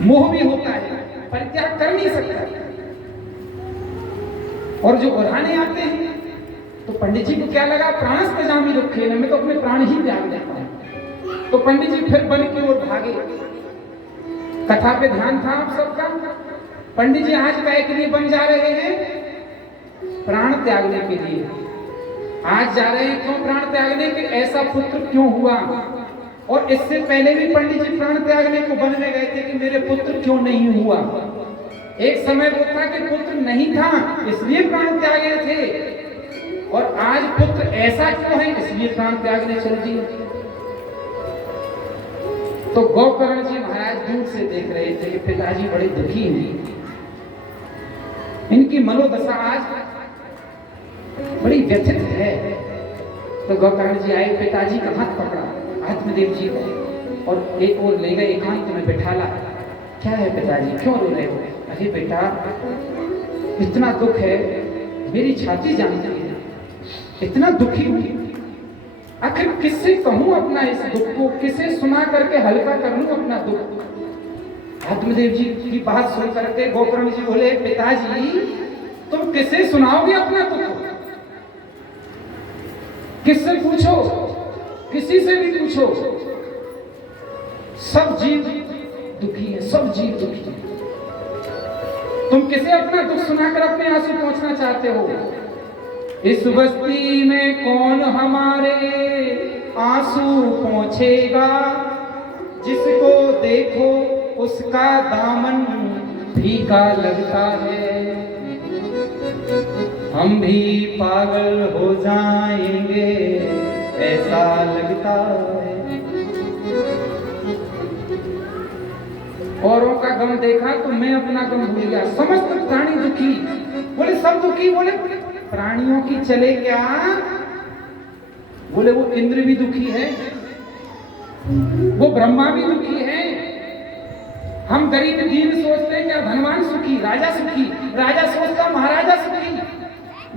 मोह भी होता है, परित्याग कर नहीं सकता। और जो बढ़ाने आते हैं तो पंडित जी को क्या लगा, प्राणस्तजामि दुखेन, मैं तो अपने प्राण ही त्याग देता हूं। तो पंडित जी फिर वन की ओर भागे। कथा पे ध्यान था आप सबका। पंडित जी आज काय के लिए बन जा रहे हैं, प्राण त्यागने के लिए आज जा रहे हैं। क्यों प्राण त्यागने के, ऐसा पुत्र क्यों हुआ। और इससे पहले भी पंडित जी प्राण त्यागने को वन में गए थे कि मेरे पुत्र क्यों नहीं हुआ। एक समय वो था कि पुत्र नहीं था इसलिए प्राण त्यागे थे, और आज पुत्र ऐसा क्यों है इसलिए प्राण त्यागने चल दिए। तो गोकर्ण जी महाराज दूर से देख रहे थे कि पिताजी बड़े दुखी हैं, इनकी मनोदशा आज बड़ी व्यथित है। तो गोकर्ण जी आए, पिताजी का हाथ पकड़ा आत्मदेव जी को और एक और ले गए, एकांत में बिठाला। क्या है पिताजी, क्यों रो रहे हो। अरे बेटा इतना दुख है, मेरी छाती जानती है, इतना दुखी हूं, आखिर किससे कहूं अपना इस दुख को, किसे सुना करके हल्का कर लूं अपना दुख। आत्मदेव जी की बात सुन करके गोकर्ण जी बोले, पिताजी तुम किसे सुनाओगे अपना दुख, किससे पूछो, किसी से भी पूछो, सब जीव दुखी है, सब जीव दुखी है। तुम किसे अपना दुख सुनाकर अपने आंसू पहुंचना चाहते हो। इस बस्ती में कौन हमारे आंसू पहुंचेगा, जिसको देखो उसका दामन फीका लगता है। हम भी पागल हो जाएंगे ऐसा लगता है। औरों का गम देखा तो मैं अपना गम भूल गया। समस्त प्राणी दुखी, बोले सब दुखी, बोले प्राणियों की चले क्या, बोले वो इंद्र भी दुखी है, वो ब्रह्मा भी दुखी है। हम गरीब दीन सोचते हैं क्या धनवान सुखी, राजा सुखी, राजा सोचता महाराजा सुखी।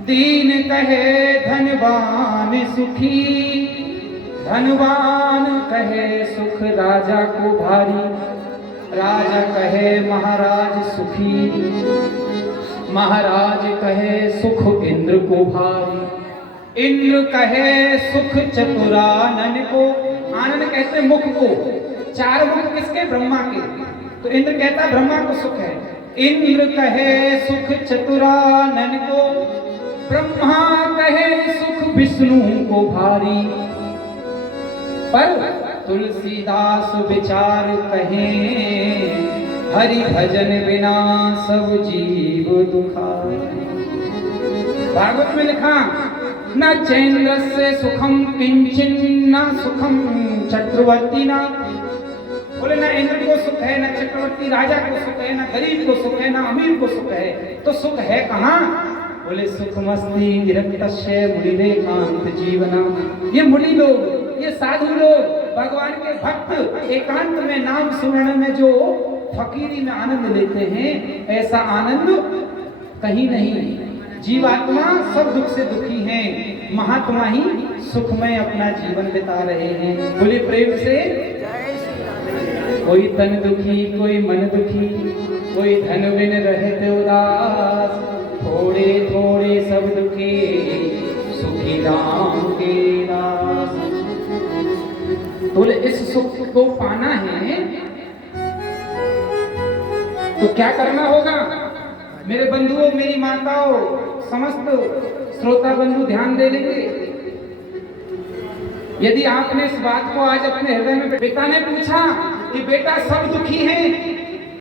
दीन कहे धनवान सुखी, धनवान कहे सुख राजा को भारी, राजा कहे महाराज सुखी, महाराज कहे सुख इंद्र को भारी, इंद्र कहे सुख चतुरानन को। आनंद कहते मुख को, चार मुख किसके, ब्रह्मा के। तो इंद्र कहता ब्रह्मा को सुख है। इंद्र कहे सुख चतुरानन को, ब्रह्मा कहे सुख विष्णु को भारी। पर तुलसीदास विचार कहे, हरि भजन बिना सब जीव दुखारी। भागवत में लिखा, न चैन्द्र से सुखम किंचिन न सुखम चक्रवर्ती ना। बोले ना इंद्र को सुख है, ना चक्रवर्ती राजा को सुख है, ना गरीब को सुख है, ना अमीर को सुख है। तो सुख है कहाँ, बोले सुखमस्ति निरक्तस्य मुनिरेकांत जीवना। ये मुनि लोग, ये साधु लोग, भगवान के भक्त एकांत में नाम सुनने में जो फकीरी में आनंद लेते हैं, ऐसा आनंद कहीं नहीं। जीवात्मा सब दुख से दुखी हैं, महात्मा ही सुखमय अपना जीवन बिता रहे हैं। बोले प्रेम से, कोई तन दुखी, कोई मन दुखी, कोई धन बिन रहते उदास, थोड़े थोड़े सब दुखी, सुखी राम के दास। बोले इस सुख को पाना है तो क्या करना होगा। मेरे बंधुओं, मेरी माताओं, समस्त श्रोता बंधु ध्यान दे लेंगे। यदि आपने इस बात को आज अपने हृदय में, पिता ने पूछा कि बेटा सब दुखी हैं,